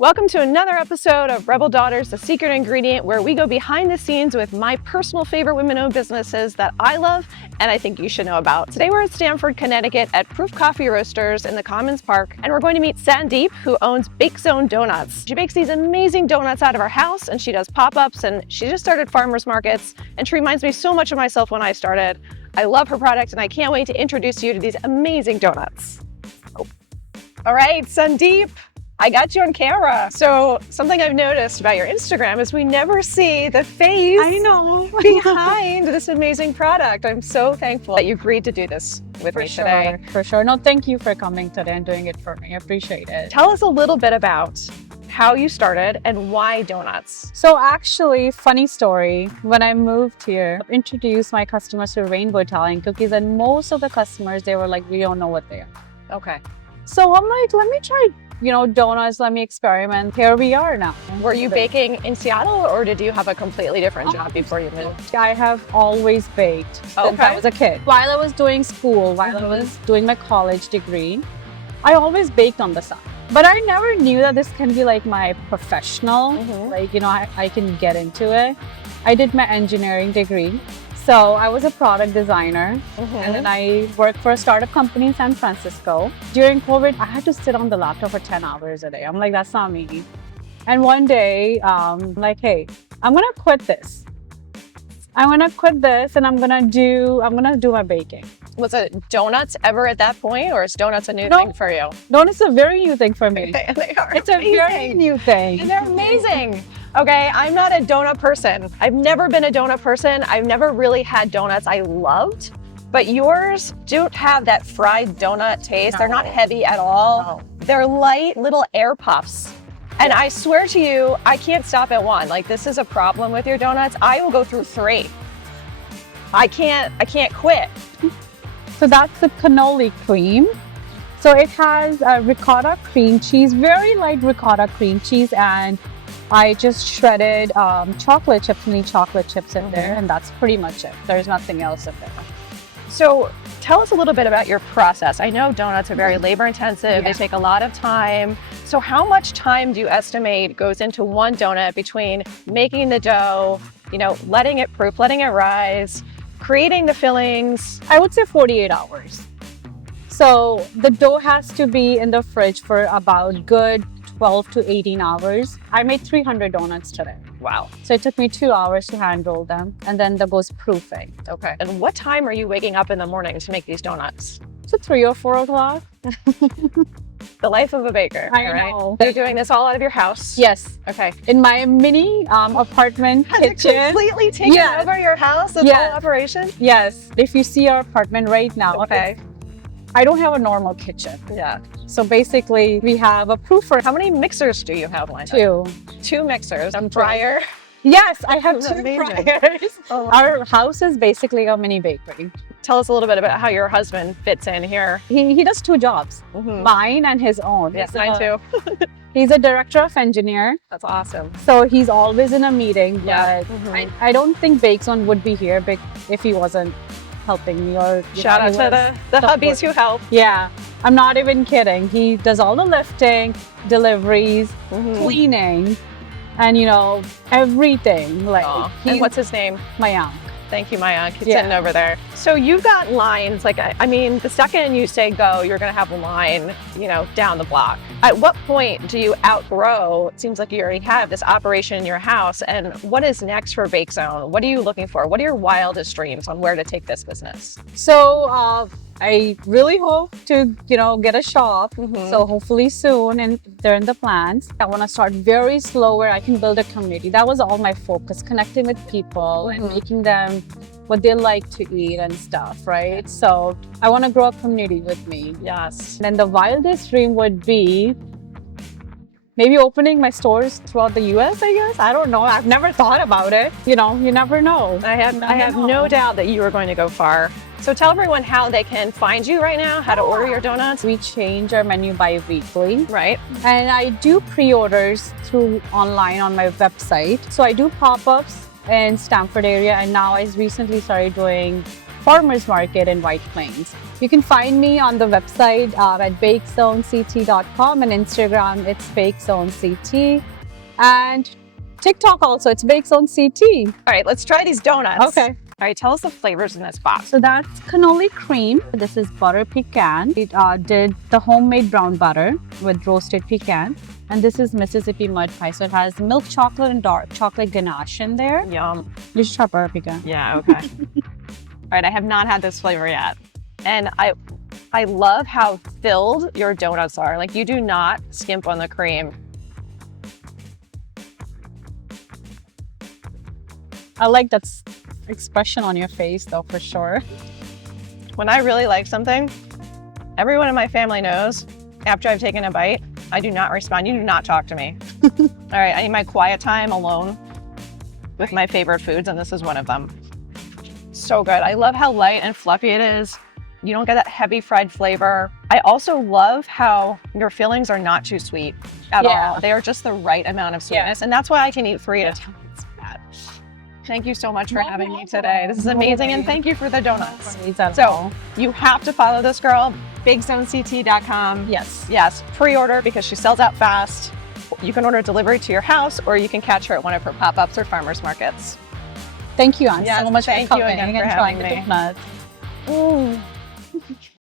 Welcome to another episode of Rebel Daughters, The Secret Ingredient, where we go behind the scenes with my personal favorite women-owned businesses that I love and I think you should know about. Today we're at Stamford, Connecticut at Proof Coffee Roasters in the Commons Park, and we're going to meet Sandeep, who owns Bake Zone Donuts. She bakes these amazing donuts out of her house, and she does pop-ups, and she just started farmers markets, and she reminds me so much of myself when I started. I love her product, and I can't wait to introduce you to these amazing donuts. All right, Sandeep. I got you on camera. So something I've noticed about your Instagram is we never see the face behind this amazing product. I'm so thankful that you agreed to do this with me today. For sure. No, thank you for coming today and doing it for me. I appreciate it. Tell us a little bit about how you started and why donuts. So actually, funny story, when I moved here, I introduced my customers to rainbow Italian cookies, and most of the customers, they were like, we don't know what they are. Okay. So I'm like, let me try donuts, let me experiment. Here we are now. Were you baking in Seattle, or did you have a completely different job before you moved? I have always baked since I was a kid. While I was doing school, while I was doing my college degree, I always baked on the side. But I never knew that this can be like my professional, I can get into it. I did my engineering degree. So I was a product designer, and then I worked for a startup company in San Francisco. During COVID, I had to sit on the laptop for 10 hours a day. I'm like, that's not me. And one day, I'm like, hey, I'm gonna quit this. I'm gonna quit this, and I'm gonna do my baking. Was it donuts ever at that point, or is donuts a new thing for you? Donuts is a very new thing for me. They are It's a very new thing. And they're amazing. Okay, I'm not a donut person. I've never been a donut person. I've never really had donuts I loved, but yours don't have that fried donut taste. No. They're not heavy at all. No. They're light little air puffs. And I swear to you, I can't stop at one. Like, this is a problem with your donuts. I will go through 3. I can't quit. So that's the cannoli cream. So it has ricotta cream cheese, very light ricotta cream cheese, and I just shredded chocolate chips, mini chocolate chips in there, and that's pretty much it. There's nothing else in there. So tell us a little bit about your process. I know donuts are very labor intensive. They take a lot of time. So how much time do you estimate goes into one donut between making the dough, letting it proof, letting it rise, creating the fillings? I would say 48 hours. So the dough has to be in the fridge for about good 12 to 18 hours. I made 300 donuts today. Wow. So it took me 2 hours to hand roll them, and then there goes proofing. Okay. And what time are you waking up in the morning to make these donuts? So 3 or 4 o'clock. The life of a baker. I know. You're doing this all out of your house? Yes. Okay. In my mini apartment Has kitchen. it completely taken over your house, this whole operation? Yes. If you see our apartment right now, I don't have a normal kitchen. Yeah. So basically, we have a proofer. How many mixers do you have lined up? 2 mixers. A fryer? Yes, I have 2 amazing. fryers. Our house is basically a mini bakery. Tell us a little bit about how your husband fits in here. He does 2 jobs, mine and his own. Yes, mine too. He's a director of engineer. That's awesome. So he's always in a meeting. Yeah. But I don't think Bake Zone would be here if he wasn't helping me, or shout out to the hubbies who help. Yeah, I'm not even kidding. He does all the lifting, deliveries, cleaning, and everything. And what's his name? Mayank. Thank you, Mayank. He's sitting over there. So you've got lines, the second you say go, you're gonna have a line, down the block. At what point do you outgrow, it seems like you already have this operation in your house, and what is next for Bake Zone? What are you looking for? What are your wildest dreams on where to take this business? So I really hope to, get a shop. So hopefully soon, and they're in the plans. I want to start very slow where I can build a community. That was all my focus, connecting with people and making them what they like to eat and stuff, right? So I want to grow a community with me. Yes. And the wildest dream would be maybe opening my stores throughout the US, I guess. I don't know. I've never thought about it. You never know. I have no doubt that you are going to go far. So tell everyone how they can find you right now, how to order your donuts. We change our menu bi-weekly. Right. And I do pre-orders through online on my website. So I do pop-ups in Stamford area, and now I recently started doing farmers market in White Plains. You can find me on the website at bakezonect.com, and Instagram, it's bakezonect. And TikTok also, it's bakezonect. All right, let's try these donuts. Okay. All right, tell us the flavors in this box. So that's cannoli cream. This is butter pecan. We did the homemade brown butter with roasted pecan. And this is Mississippi mud pie. So it has milk chocolate and dark chocolate ganache in there. Yum. You should try butter pecan. Yeah, okay. All right, I have not had this flavor yet. And I love how filled your donuts are. Like, you do not skimp on the cream. I like that expression on your face though, for sure. When I really like something, everyone in my family knows after I've taken a bite, I do not respond. You do not talk to me. All right, I need my quiet time alone with my favorite foods, and this is one of them. So good. I love how light and fluffy it is. You don't get that heavy fried flavor. I also love how your fillings are not too sweet at all. They are just the right amount of sweetness, and that's why I can eat 3 at a time. It's bad. Thank you so much for having me today. This is amazing, and thank you for the donuts. So you have to follow this girl, bakezonect.com. Yes, pre-order because she sells out fast. You can order delivery to your house, or you can catch her at one of her pop-ups or farmers markets. Thank you, Anne, so much for coming and trying the donuts.